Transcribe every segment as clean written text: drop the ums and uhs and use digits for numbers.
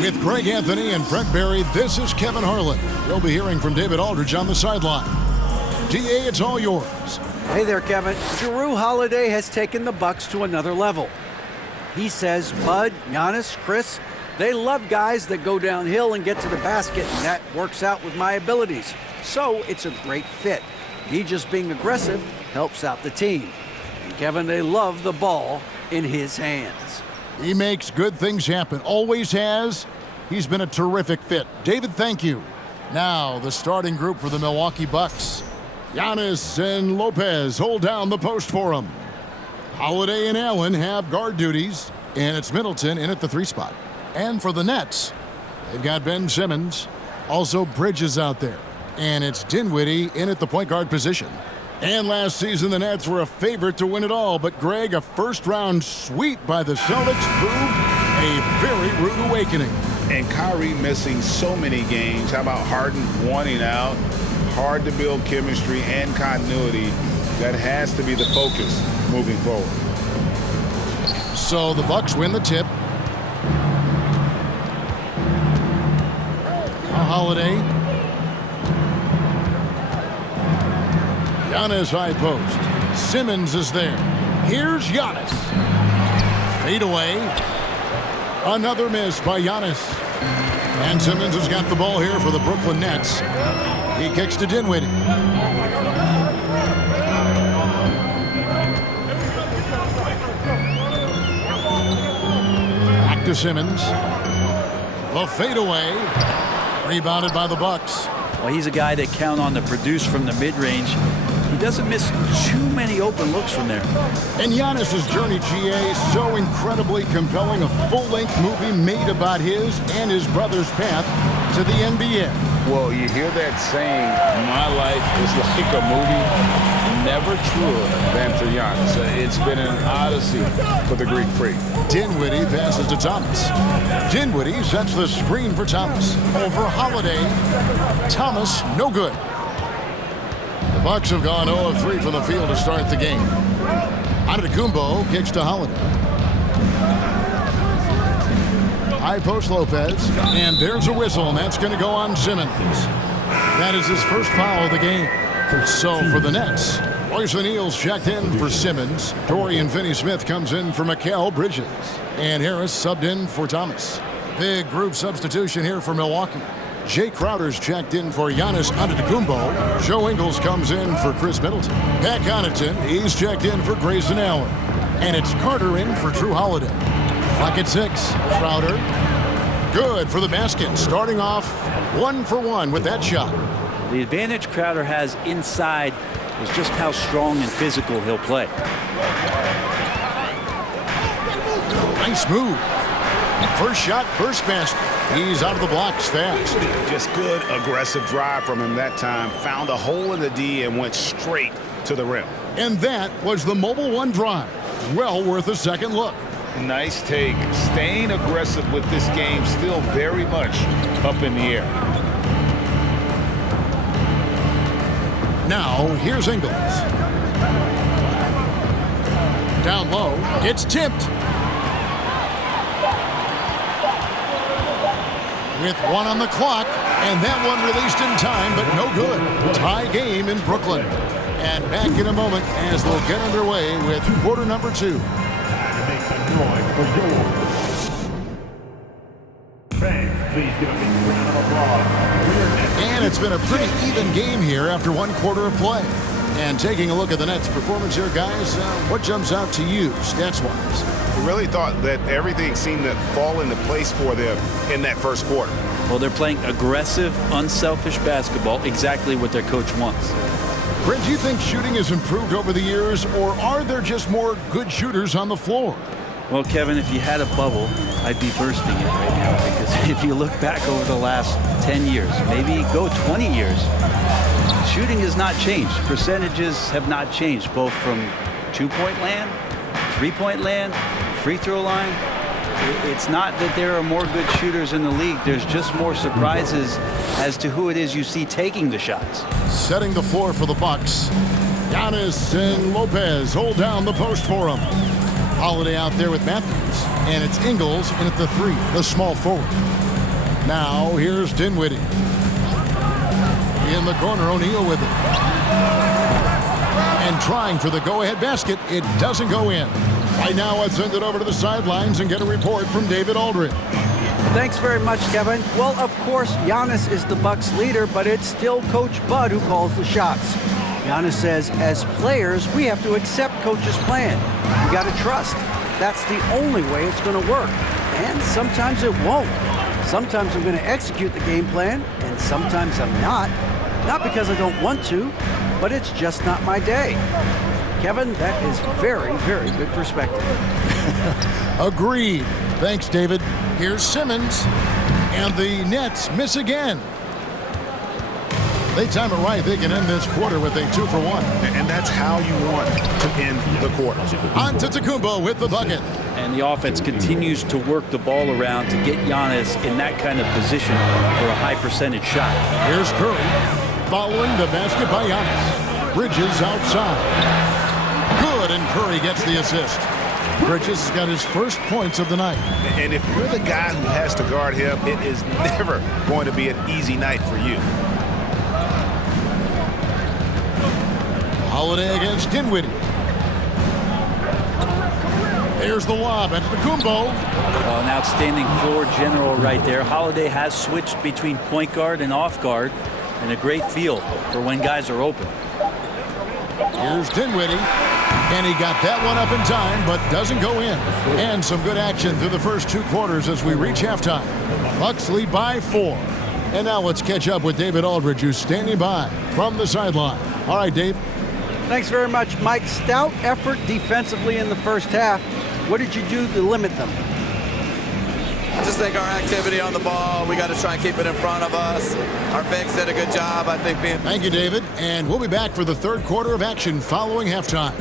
With Greg Anthony and Brett Berry, this is Kevin Harlan. We'll be hearing from David Aldridge on the sideline. DA, it's all yours. Hey there, Kevin. Jrue Holiday has taken the Bucks to another level. He says Bud, Giannis, Chris, they love guys that go downhill and get to the basket, and that works out with my abilities. So it's a great fit. Me just being aggressive helps out the team. And Kevin, they love the ball in his hands. He makes good things happen, always has. He's been a terrific fit. David, thank you. Now, the starting group for the Milwaukee Bucks. Giannis and Lopez hold down the post for him. Holiday and Allen have guard duties, and it's Middleton in at the 3 spot. And for the Nets, they've got Ben Simmons, also Bridges out there, and it's Dinwiddie in at the point guard position. And last season, the Nets were a favorite to win it all, but Greg, a first-round sweep by the Celtics proved a very rude awakening. And Kyrie missing so many games. How about Harden wanting out? Hard to build chemistry and continuity. That has to be the focus moving forward. So the Bucks win the tip. Holiday. Giannis high post. Simmons is there. Here's Giannis. Fade away. Another miss by Giannis. And Simmons has got the ball here for the Brooklyn Nets. He kicks to Dinwiddie. Back to Simmons. The fadeaway. Rebounded by the Bucks. Well, he's a guy that count on to produce from the mid-range. He doesn't miss too many open looks from there. And Giannis's journey, GA, so incredibly compelling. A full-length movie made about his and his brother's path to the NBA. Well, you hear that saying, my life is like a movie. Never truer than for Giannis. It's been an odyssey for the Greek freak. Dinwiddie passes to Thomas. Dinwiddie sets the screen for Thomas. Over Holiday. Thomas, no good. The Bucks have gone 0 of 3 from the field to start the game. Antetokounmpo kicks to Holiday. High post Lopez. And there's a whistle, and that's going to go on Simmons. That is his first foul of the game. So for the Nets, Royce O'Neal's checked in for Simmons. Dorian Finney-Smith comes in for Mikal Bridges. And Harris subbed in for Thomas. Big group substitution here for Milwaukee. Jay Crowder's checked in for Giannis Antetokounmpo. Joe Ingles comes in for Chris Middleton. Pat Connaughton, he's checked in for Grayson Allen. And it's Carter in for Jrue Holiday. Clock at 6. Crowder. Good for the basket. Starting off 1 for 1 with that shot. The advantage Crowder has inside is just how strong and physical he'll play. Nice move. First shot, first basket. He's out of the blocks fast. Just good, aggressive drive from him that time. Found a hole in the D and went straight to the rim. And that was the Mobile One drive. Well worth a second look. Nice take. Staying aggressive with this game, still very much up in the air. Now, here's Ingles. Down low. It's tipped. With 1 on the clock, and that one released in time, but no good. Tie game in Brooklyn. And back in a moment as they'll get underway with quarter number 2. Please give a big round of applause. And it's been a pretty even game here after 1 quarter of play. And taking a look at the Nets' performance here, guys, what jumps out to you, stats-wise? I really thought that everything seemed to fall into place for them in that first quarter. Well, they're playing aggressive, unselfish basketball, exactly what their coach wants. Brent, do you think shooting has improved over the years, or are there just more good shooters on the floor? Well, Kevin, if you had a bubble, I'd be bursting it right now, because if you look back over the last 10 years, maybe go 20 years, shooting has not changed. Percentages have not changed, both from two-point land, three-point land, free throw line. It's not that there are more good shooters in the league. There's just more surprises as to who it is you see taking the shots. Setting the floor for the Bucks. Giannis and Lopez hold down the post for him. Holiday out there with Matthews. And it's Ingles in at the 3, the small forward. Now here's Dinwiddie. In the corner, O'Neal with it. And trying for the go-ahead basket. It doesn't go in. Right now, let's send it over to the sidelines and get a report from David Aldridge. Thanks very much, Kevin. Well, of course, Giannis is the Bucks leader, but it's still Coach Bud who calls the shots. Giannis says, as players, we have to accept Coach's plan. We got to trust. That's the only way it's going to work. And sometimes it won't. Sometimes I'm going to execute the game plan, and sometimes I'm not. Not because I don't want to, but it's just not my day. Kevin, that is very, very good perspective. Agreed. Thanks, David. Here's Simmons, and the Nets miss again. They time it right. They can end this quarter with a 2-for-1. And that's how you want to end the quarter. Antetokounmpo with the bucket. And the offense continues to work the ball around to get Giannis in that kind of position for a high percentage shot. Here's Curry following the basket by Giannis. Bridges outside. Good, and Curry gets the assist. Bridges has got his first points of the night. And if you're the guy who has to guard him, it is never going to be an easy night for you. Holiday against Dinwiddie. There's the lob at Antetokounmpo. An outstanding floor general right there. Holiday has switched between point guard and off guard, and a great feel for when guys are open. Here's Dinwiddie. And he got that one up in time, but doesn't go in. And some good action through the first 2 quarters as we reach halftime. Bucks lead by 4. And now let's catch up with David Aldridge, who's standing by from the sideline. All right, Dave. Thanks very much, Mike. Stout effort defensively in the first half. What did you do to limit them? I just think our activity on the ball, we got to try and keep it in front of us. Our bigs did a good job, I think. Thank you, David. And we'll be back for the third quarter of action following halftime.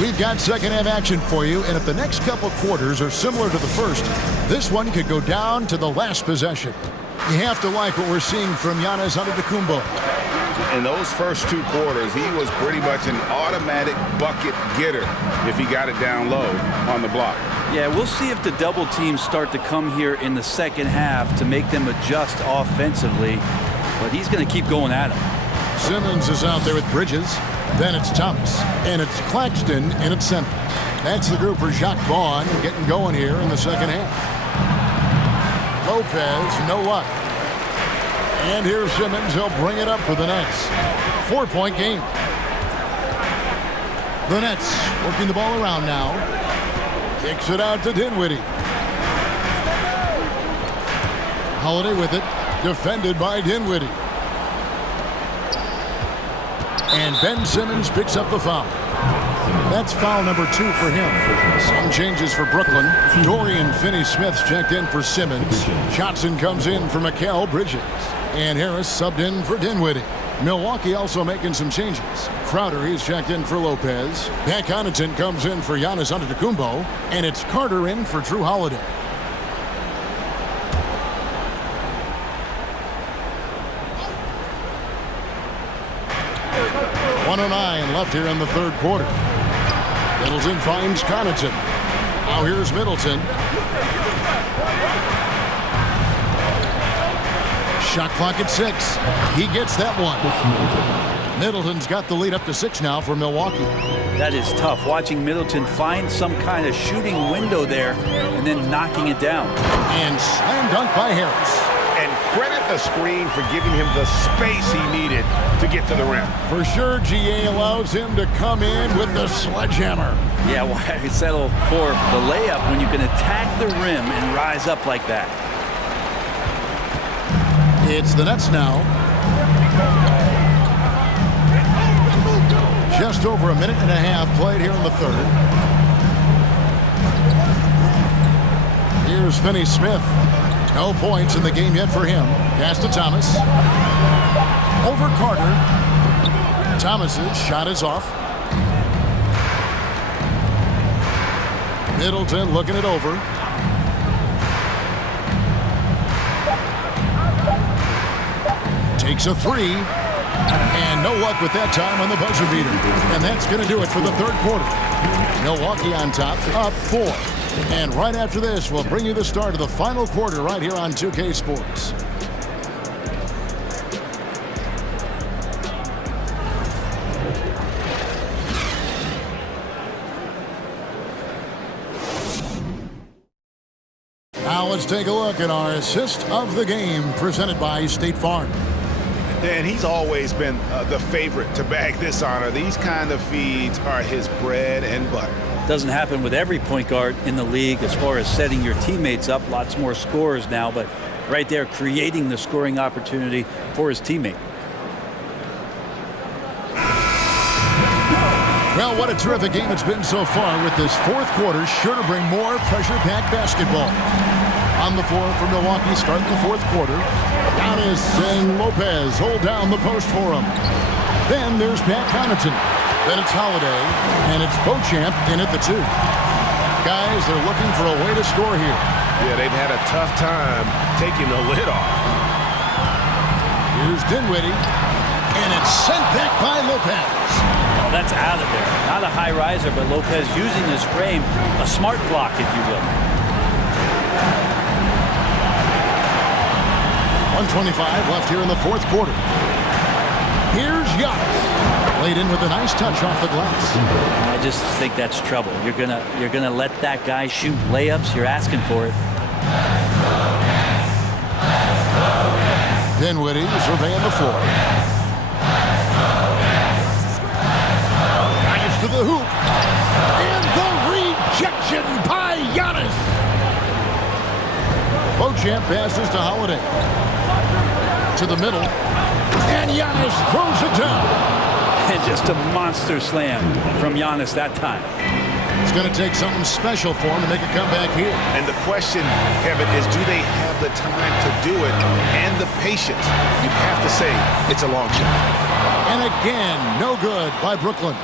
We've got second half action for you, and if the next couple quarters are similar to the first, this one could go down to the last possession. You have to like what we're seeing from Giannis Antetokounmpo. In those first 2 quarters, he was pretty much an automatic bucket getter if he got it down low on the block. Yeah, we'll see if the double teams start to come here in the second half to make them adjust offensively, but he's going to keep going at him. Simmons is out there with Bridges. Then it's Thomas, and it's Claxton in at center. That's the group for Jacques Vaughn getting going here in the second half. Lopez, no luck. And here's Simmons. He'll bring it up for the Nets. 4-point game. The Nets working the ball around now. Kicks it out to Dinwiddie. Holiday with it. Defended by Dinwiddie. And Ben Simmons picks up the foul. That's foul number 2 for him. Some changes for Brooklyn. Dorian Finney-Smith's checked in for Simmons. Johnson comes in for Mikal Bridges. And Harris subbed in for Dinwiddie. Milwaukee also making some changes. Crowder, he's checked in for Lopez. Pat Connaughton comes in for Giannis Antetokounmpo. And it's Carter in for Drew Holiday. .109 left here in the third quarter. Middleton finds Connaughton. Now here's Middleton. Shot clock at 6. He gets that one. Middleton's got the lead up to 6 now for Milwaukee. That is tough, watching Middleton find some kind of shooting window there and then knocking it down. And slam dunk by Harris. And credit the screen for giving him the space he needed to get to the rim. For sure, GA allows him to come in with the sledgehammer. Yeah, why settle for the layup when you can attack the rim and rise up like that? It's the Nets now. Just over a minute and a half played here in the third. Here's Finney-Smith. No points in the game yet for him. Pass to Thomas. Over Carter. Thomas's shot is off. Middleton looking it over. Takes a three. And no luck with that time on the buzzer beater. And that's going to do it for the third quarter. Milwaukee on top, up 4. And right after this, we'll bring you the start of the final quarter right here on 2K Sports. Now let's take a look at our assist of the game presented by State Farm. And he's always been the favorite to bag this honor. These kind of feeds are his bread and butter. Doesn't happen with every point guard in the league as far as setting your teammates up. Lots more scorers now, but right there creating the scoring opportunity for his teammate. Well, what a terrific game it's been so far, with this fourth quarter sure to bring more pressure-packed basketball. On the floor for Milwaukee starting the fourth quarter. Giannis and Lopez hold down the post for him. Then there's Pat Connaughton. Then it's Holiday, and it's Beauchamp in at the 2. Guys, they're looking for a way to score here. Yeah, they've had a tough time taking the lid off. Here's Dinwiddie, and it's sent back by Lopez. Oh, that's out of there. Not a high riser, but Lopez using his frame, a smart block, if you will. 1:25 left here in the fourth quarter. Here's Giannis. Played in with a nice touch off the glass. I just think that's trouble. You're gonna let that guy shoot layups. You're asking for it. Dinwiddie surveying the floor. Drives to the hoop. And the rejection by Giannis. Beauchamp passes to Holiday. To the middle. And Giannis throws it down. And just a monster slam from Giannis that time. It's going to take something special for him to make a comeback here. And the question, Kevin, is do they have the time to do it and the patience? You have to say it's a long shot. And again, no good by Brooklyn.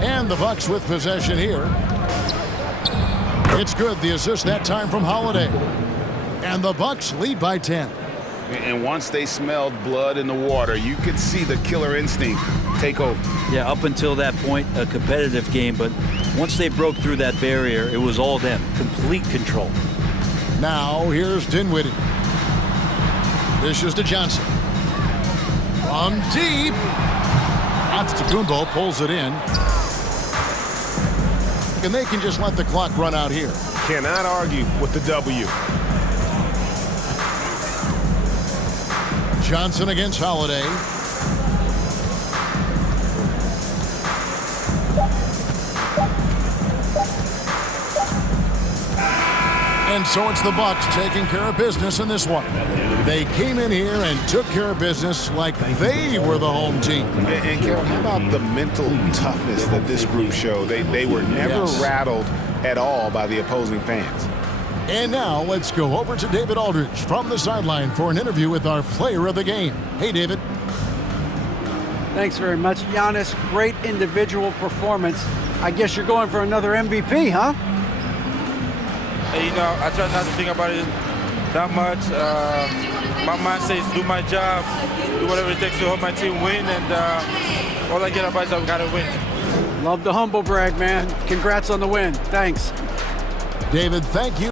And the Bucks with possession here. It's good. The assist that time from Holiday. And the Bucks lead by 10. And once they smelled blood in the water, you could see the killer instinct take over. Yeah, up until that point, a competitive game, but once they broke through that barrier, it was all them. Complete control. Now, here's Dinwiddie. Dishes to Johnson. From deep. Antetokounmpo pulls it in. And they can just let the clock run out here. Cannot argue with the W. Johnson against Holiday. And so it's the Bucks taking care of business in this one. They came in here and took care of business like they were the home team. And Kevin, how about the mental toughness that this group showed? They were never rattled at all by the opposing fans. And now let's go over to David Aldridge from the sideline for an interview with our player of the game. Hey, David. Thanks very much, Giannis. Great individual performance. I guess you're going for another MVP, huh? You know, I try not to think about it that much. My mind says do my job, do whatever it takes to help my team win, and all I get about is that we got to win. Love the humble brag, man. Congrats on the win. Thanks. David, thank you.